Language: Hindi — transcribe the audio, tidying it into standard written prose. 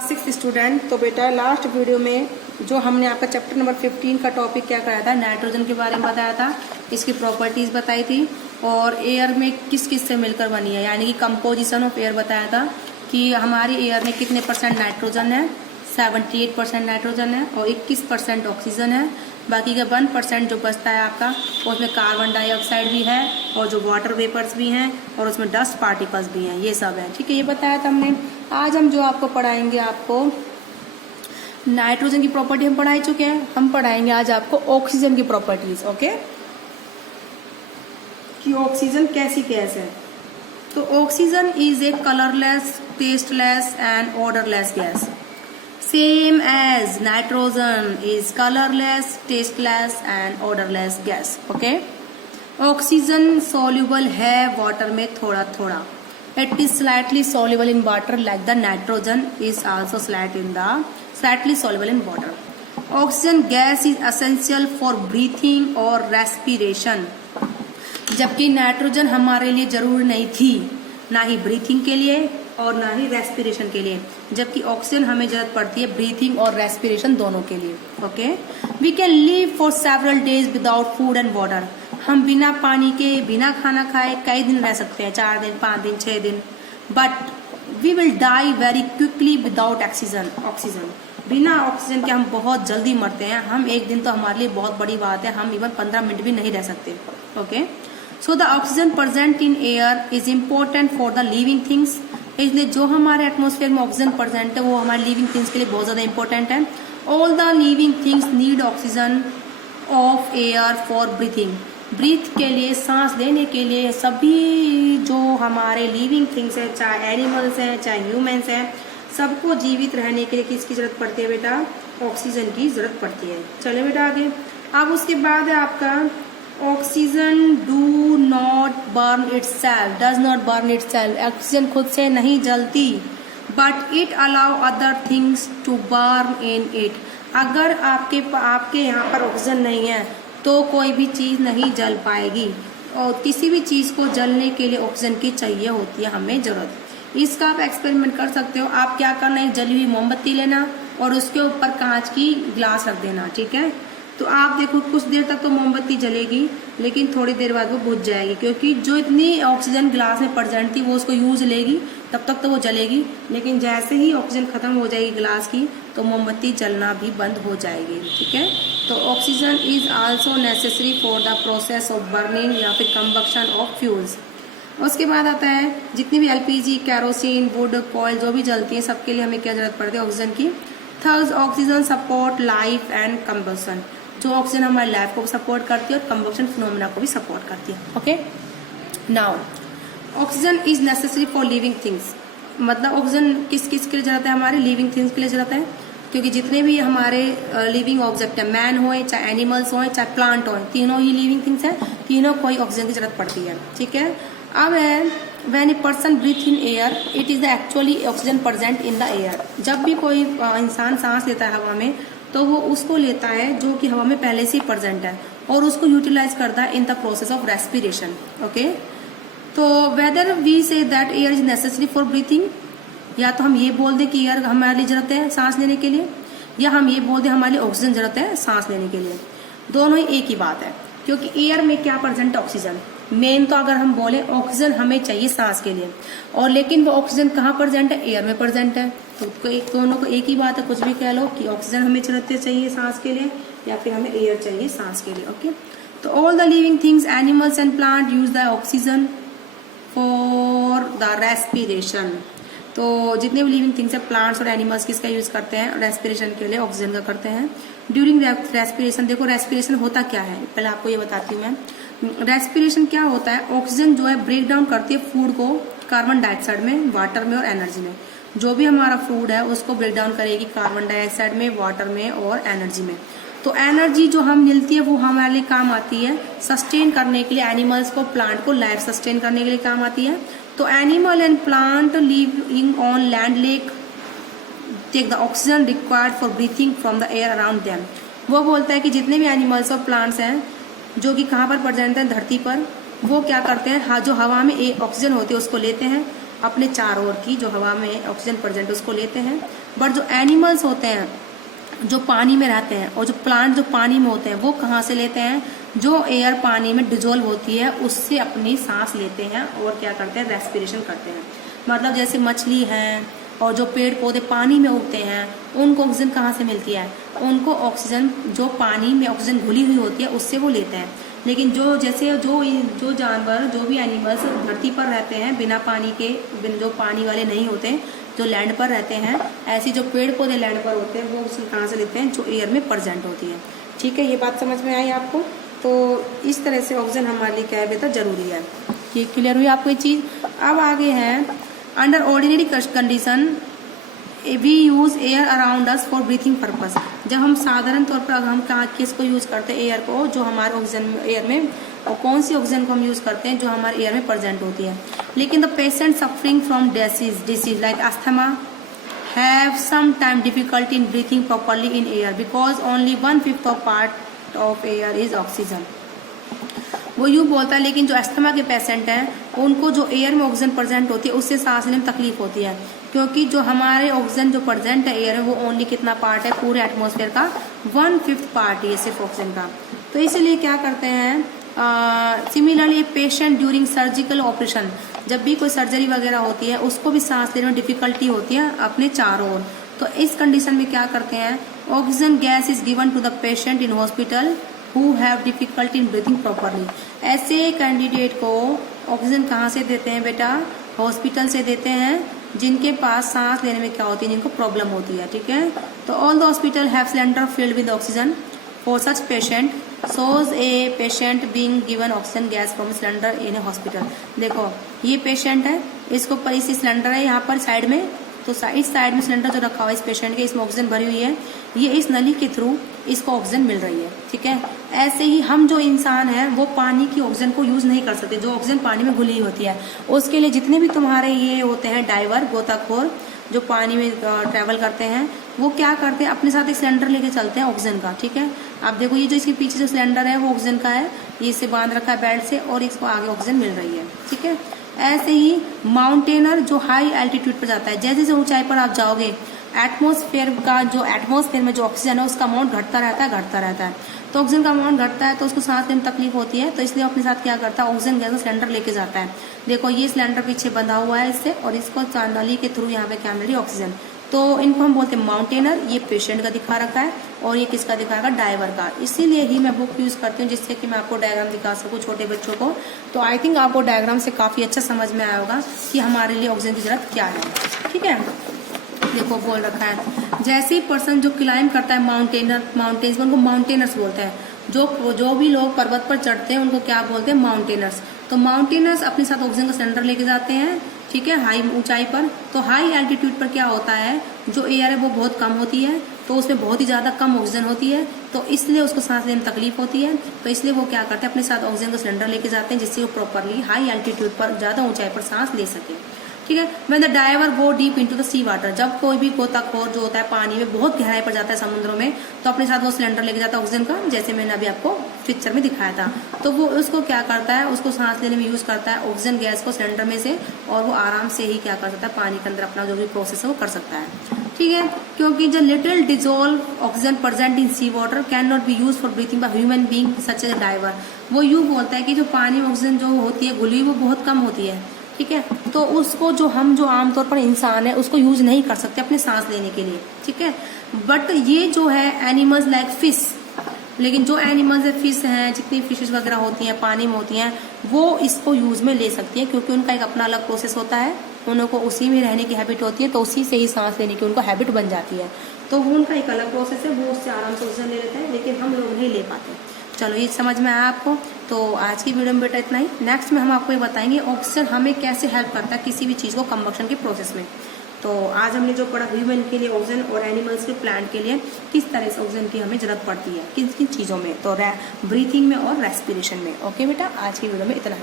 Six student. तो बेटा लास्ट वीडियो में जो हमने आपका चैप्टर नंबर 15 का टॉपिक क्या कराया था, नाइट्रोजन के बारे में बताया था, इसकी प्रॉपर्टीज बताई थी और एयर में किस किस से मिलकर बनी है, यानी कि कंपोजिशन ऑफ एयर बताया था कि हमारी एयर में कितने परसेंट नाइट्रोजन है, 78% नाइट्रोजन है और 21% ऑक्सीजन है। बाकी का 1% जो बचता है आपका उसमें कार्बन डाइऑक्साइड भी है और जो वाटर वेपर्स भी हैं और उसमें डस्ट पार्टिकल्स भी हैं, ये सब है। ठीक है, ये बताया था हमने। आज हम जो आपको पढ़ाएंगे, आपको नाइट्रोजन की प्रॉपर्टी हम पढ़ा चुके हैं, हम पढ़ाएंगे आज आपको ऑक्सीजन की प्रॉपर्टीज। ओके, कि ऑक्सीजन कैसी गैस है। तो oxygen is a colourless, tasteless and odourless gas, same as nitrogen is colourless, tasteless and odourless gas. Okay, oxygen soluble है वाटर में थोड़ा थोड़ा। It is slightly soluble in water like the nitrogen is also slightly soluble in water. Oxygen gas is essential for breathing और रेस्पिरेशन, जबकि नाइट्रोजन हमारे लिए जरूरी नहीं थी, ना ही ब्रीथिंग के लिए और ना ही रेस्पिरेशन के लिए, जबकि ऑक्सीजन हमें जरूरत पड़ती है ब्रीथिंग और रेस्पिरेशन दोनों के लिए। Okay, we can live for several days without food and water. हम बिना पानी के, बिना खाना खाए कई दिन रह सकते हैं, 4 दिन, 5 दिन, 6 दिन, but we will die very quickly without oxygen. बिना ऑक्सीजन के हम बहुत जल्दी मरते हैं। हम एक दिन तो हमारे लिए बहुत बड़ी बात है, हम इवन 15 मिनट भी नहीं रह सकते। Okay, so the oxygen present in air is important for the living things. इसलिए जो हमारे एटमॉस्फेयर में ऑक्सीजन प्रेजेंट है वो हमारे लिविंग थिंग्स के लिए बहुत ज्यादा इंपॉर्टेंट है। All the living things need oxygen of air for breathing. Breath के लिए, सांस लेने के लिए सभी जो हमारे लिविंग थिंग्स है, चाहे एनिमल्स हैं चाहे ह्यूमंस हैं, सबको जीवित रहने के लिए किसकी जरूरत पड़ती है बेटा? ऑक्सीजन की जरूरत पड़ती है। चले बेटा आगे। अब उसके बाद है आपका oxygen do not burn itself, does not burn itself. Oxygen खुद से नहीं जलती, but it allow other things to burn in it. अगर आपके यहाँ पर ऑक्सीजन नहीं है तो कोई भी चीज नहीं जल पाएगी, और किसी भी चीज को जलने के लिए ऑक्सीजन की चाहिए होती है हमें जरूरत। इसका आप एक्सपेरिमेंट कर सकते हो। आप क्या करना है, जली हुई मोमबत्ती लेना और उसके ऊपर कांच की गिलास रख देना। ठीक है, तो आप देखो कुछ देर तक तो मोमबत्ती जलेगी, लेकिन थोड़ी देर बाद वो बुझ जाएगी, क्योंकि जो इतनी ऑक्सीजन गिलास में प्रेजेंट थी वो उसको यूज लेगी, तब तक तो वो जलेगी, लेकिन जैसे ही ऑक्सीजन खत्म हो जाएगी गिलास की तो मोमबत्ती जलना भी बंद हो जाएगी। ठीक है, तो oxygen is also necessary for the process of burning या फिर कंबक्शन ऑफ फ्यूल्स। उसके बाद आता है जितनी भी एलपीजी, कैरोसिन, वुड, कॉयल जो भी जलती है, सबके लिए हमें क्या जरूरत पड़ती है? ऑक्सीजन की। Third, oxygen support life and combustion. जो ऑक्सीजन हमारी लाइफ को सपोर्ट करती है और कंबक्शन फिनोमेना को भी सपोर्ट करती है। Okay, now oxygen is necessary for living things. मतलब ऑक्सीजन किस किस के लिए जरूरत है? हमारे लिविंग थिंग्स के लिए जरूरत है, क्योंकि जितने भी हमारे लिविंग ऑब्जेक्ट है, मैन होए चाहे एनिमल्स होए चाहे प्लांट होए, तीनों ही लिविंग थिंग्स है, तीनों को ही ऑक्सीजन की जरूरत पड़ती है। ठीक है, अब है when a person breath in air it is the actually oxygen present in the air. जब भी कोई इंसान सांस लेता है हवा में तो वो उसको लेता है जो कि हवा में पहले से ही प्रेजेंट है और उसको यूटिलाइज करता है in the process of respiration. Okay, तो whether we say that air is necessary for breathing, या तो हम ये बोल दें कि एयर हमारे लिए जरूरत है सांस लेने के लिए, या हम ये बोल दें हमारे लिए ऑक्सीजन जरूरत है सांस लेने के लिए। दोनों ही एक ही बात है, क्योंकि एयर में क्या प्रेजेंट है? ऑक्सीजन। मेन तो अगर हम बोले ऑक्सीजन हमें चाहिए सांस के लिए, और लेकिन वो ऑक्सीजन कहाँ प्रेजेंट है? एयर में प्रेजेंट है। तो दोनों को एक ही बात है, कुछ भी कह लो कि ऑक्सीजन हमें चाहिए सांस के लिए या फिर हमें एयर चाहिए सांस के लिए। ओके, तो all the living things, animals and plant use the oxygen for the respiration. तो जितने भी लिविंग थिंग्स है, प्लांट्स और एनिमल्स किसका यूज करते हैं? रेस्पिरेशन के लिए ऑक्सीजन का करते हैं। ड्यूरिंग रेस्पिरेशन, देखो रेस्पिरेशन होता क्या है, पहले आपको ये बताती हूँ मैं। रेस्पिरेशन क्या होता है? ऑक्सीजन जो है ब्रेक डाउन करती है फूड को कार्बन डाइऑक्साइड में, वाटर में और एनर्जी में। जो भी हमारा फूड है उसको ब्रेक डाउन करेगी कार्बन डाइऑक्साइड में, वाटर में और एनर्जी में। तो एनर्जी जो हम मिलती है वो हमारे लिए काम आती है सस्टेन करने के लिए, एनिमल्स को, प्लांट को लाइफ सस्टेन करने के लिए काम आती है। तो animal and plant living on land lake take the oxygen required for breathing from the air around them. वो बोलता है कि जितने भी एनिमल्स और प्लांट्स हैं जो कि कहाँ पर प्रेजेंट है? धरती पर। वो क्या करते हैं? जो हवा में ऑक्सीजन होती है उसको लेते हैं, अपने चारों ओर की जो हवा में ऑक्सीजन प्रेजेंट उसको लेते हैं बट जो एनिमल्स होते हैं जो पानी में रहते हैं और जो प्लांट जो पानी में होते हैं वो कहाँ से लेते हैं, जो एयर पानी में डिजोल्व होती है उससे अपनी सांस लेते हैं और क्या करते हैं, रेस्पिरेशन करते हैं। मतलब जैसे मछली हैं और जो पेड़ पौधे पानी में उगते हैं उनको ऑक्सीजन कहाँ से मिलती है, उनको ऑक्सीजन जो पानी में ऑक्सीजन घुली हुई होती है उससे वो लेते हैं। लेकिन जो जैसे जो जानवर जो भी एनिमल्स धरती पर रहते हैं बिना पानी के, जो पानी वाले नहीं होते, जो लैंड पर रहते हैं, ऐसी जो पेड़ पौधे लैंड पर होते हैं वो ऑक्सीजन कहाँ से लेते हैं, जो एयर में प्रेजेंट होती है। ठीक है, ये बात समझ में आई आपको। तो इस तरह से ऑक्सीजन हमारे लिए क्या है बेटा, जरूरी है। ये क्लियर हुई आपको ये चीज़। अब आगे है under ordinary condition we use air around us for breathing purpose. जब हम साधारण तौर पर हम किसको यूज करते हैं, एयर को, जो हमारे ऑक्सीजन एयर में, और कौन सी ऑक्सीजन को हम यूज करते हैं, जो हमारे एयर में प्रेजेंट होती है। लेकिन the patient suffering from disease like asthma have some time difficulty in breathing properly in air because only 1/5 of part of air is oxygen. वो यूँ बोलता है, लेकिन जो अस्थमा के पेशेंट हैं उनको जो एयर में ऑक्सीजन प्रेजेंट होती है उससे सांस लेने में तकलीफ होती है, क्योंकि जो हमारे ऑक्सीजन जो प्रेजेंट है एयर में वो ओनली कितना पार्ट है, पूरे एटमॉस्फेयर का 1/5 पार्ट है सिर्फ ऑक्सीजन का। तो इसलिए क्या करते हैं, similarly patient during surgical operation, जब भी कोई सर्जरी वगैरह होती है उसको भी सांस लेने में डिफिकल्टी होती है अपने चारों ओर। तो इस कंडीशन में क्या करते हैं, oxygen gas is given to the patient in hospital who have difficulty in breathing properly. ऐसे कैंडिडेट को ऑक्सीजन कहाँ से देते हैं बेटा, हॉस्पिटल से देते हैं जिनके पास सांस लेने में क्या होती है, जिनको प्रॉब्लम होती है। ठीक है, तो all the hospital have cylinder filled with oxygen for such patient shows a patient being given oxygen gas from cylinder in a hospital। देखो ये पेशेंट है, इसको पर इस सिलेंडर है यहाँ पर साइड में, तो इस साइड में सिलेंडर जो रखा हुआ है इस पेशेंट के, इसमें ऑक्सीजन भरी हुई है, ये इस नली के थ्रू इसको ऑक्सीजन मिल रही है। ठीक है, ऐसे ही हम जो इंसान है वो पानी की ऑक्सीजन को यूज नहीं कर सकते, जो ऑक्सीजन पानी में घुली होती है। उसके लिए जितने भी तुम्हारे ये होते हैं डाइवर, गोताखोर जो पानी में ट्रैवल करते हैं, वो क्या करते हैं, अपने साथ एक सिलेंडर लेके चलते हैं ऑक्सीजन का। ठीक है, आप देखो ये जो इसके पीछे जो सिलेंडर है वो ऑक्सीजन का है, ये इसे बांध रखा है बेल्ट से और इसको आगे ऑक्सीजन मिल रही है। ठीक है, ऐसे ही माउंटेनर जो हाई एल्टीट्यूड पर जाता है, जैसे जैसे ऊंचाई पर आप जाओगे एटमॉस्फेयर में जो ऑक्सीजन है उसका अमाउंट घटता रहता है। तो ऑक्सीजन का अमाउंट घटता है तो उसको सांस लेने में तकलीफ होती है, तो इसलिए अपने साथ क्या करता है, ऑक्सीजन गैस का सिलेंडर लेके जाता है। देखो ये सिलेंडर पीछे बंधा हुआ है इससे, और इसको नली के थ्रू यहाँ पे क्या मिल रही है, ऑक्सीजन। तो इनको हम बोलते हैं माउंटेनर। ये पेशेंट का दिखा रखा है और ये किसका दिखा रखा है, डाइवर का। इसीलिए ही मैं बुक यूज करती हूँ जिससे कि मैं आपको डायग्राम दिखा सकूँ छोटे बच्चों को। तो आई थिंक आपको डायग्राम से काफी अच्छा समझ में आया होगा कि हमारे लिए ऑक्सीजन की जरूरत क्या है। ठीक है, देखो बोल रखा है, जैसे ही पर्सन जो क्लाइंब करता है माउंटेन्स में, उनको माउंटेनर्स बोलते हैं। जो भी लोग पर्वत पर चढ़ते हैं उनको क्या बोलते हैं, माउंटेनर्स। तो माउंटेनर्स अपने साथ ऑक्सीजन का सिलेंडर लेके जाते हैं। ठीक है, हाई ऊंचाई पर। तो हाई एल्टीट्यूड पर क्या होता है, जो एयर है वो बहुत कम होती है, तो उसमें बहुत ही ज्यादा कम ऑक्सीजन होती है, तो इसलिए उसको सांस लेने में तकलीफ होती है। तो इसलिए वो क्या करते हैं, अपने साथ ऑक्सीजन का सिलेंडर लेके जाते हैं जिससे वो प्रॉपरली हाई एल्टीट्यूड पर, ज्यादा ऊंचाई पर सांस ले सके। ठीक है, when the diver go deep into the sea water, जब कोई भी गोताखोर जो होता है पानी में बहुत गहराई पर जाता है समुद्रों में, तो अपने साथ वो सिलेंडर लेके जाता है ऑक्सीजन का, जैसे मैंने अभी आपको पिक्चर में दिखाया था। तो वो उसको क्या करता है, उसको सांस लेने में यूज करता है ऑक्सीजन गैस को सिलेंडर में से, और वो आराम से ही क्या कर सकता है, पानी के अंदर अपना जो भी प्रोसेस है वो कर सकता है। ठीक है, क्योंकि जो little dissolve oxygen present in sea water can not be use for breathing by human being such as diver. वो यूं बोलता है कि जो पानी में ऑक्सीजन जो होती है घुली, वो बहुत कम होती है। ठीक है, तो उसको जो आमतौर पर इंसान है उसको यूज नहीं कर सकते अपने सांस लेने के लिए। ठीक है, बट ये जो है एनिमल्स लाइक फिश, लेकिन जो एनिमल्स है फिश हैं, जितनी फिशेस वगैरह होती हैं पानी में होती हैं, वो इसको यूज में ले सकती है, क्योंकि उनका एक अपना अलग प्रोसेस होता है, उनको उसी में रहने की हैबिट होती है, तो उसी से ही सांस लेने की उनको हैबिट बन जाती है। तो वो उनका एक अलग प्रोसेस है, वो उससे आराम से ऑक्सीजन ले लेते हैं, लेकिन हम लोग नहीं ले पाते। चलो ये समझ में आया आपको। तो आज की वीडियो में बेटा इतना ही। नेक्स्ट में हम आपको ये बताएंगे ऑक्सीजन हमें कैसे हेल्प करता है किसी भी चीज़ को कंबक्शन के प्रोसेस में। तो आज हमने जो पढ़ा ह्यूमन के लिए ऑक्सीजन और एनिमल्स के प्लांट के लिए किस तरह से ऑक्सीजन की हमें जरूरत पड़ती है, किन किन चीज़ों में, तो ब्रीथिंग में और रेस्पिरेशन में। ओके बेटा, आज की वीडियो में इतना ही।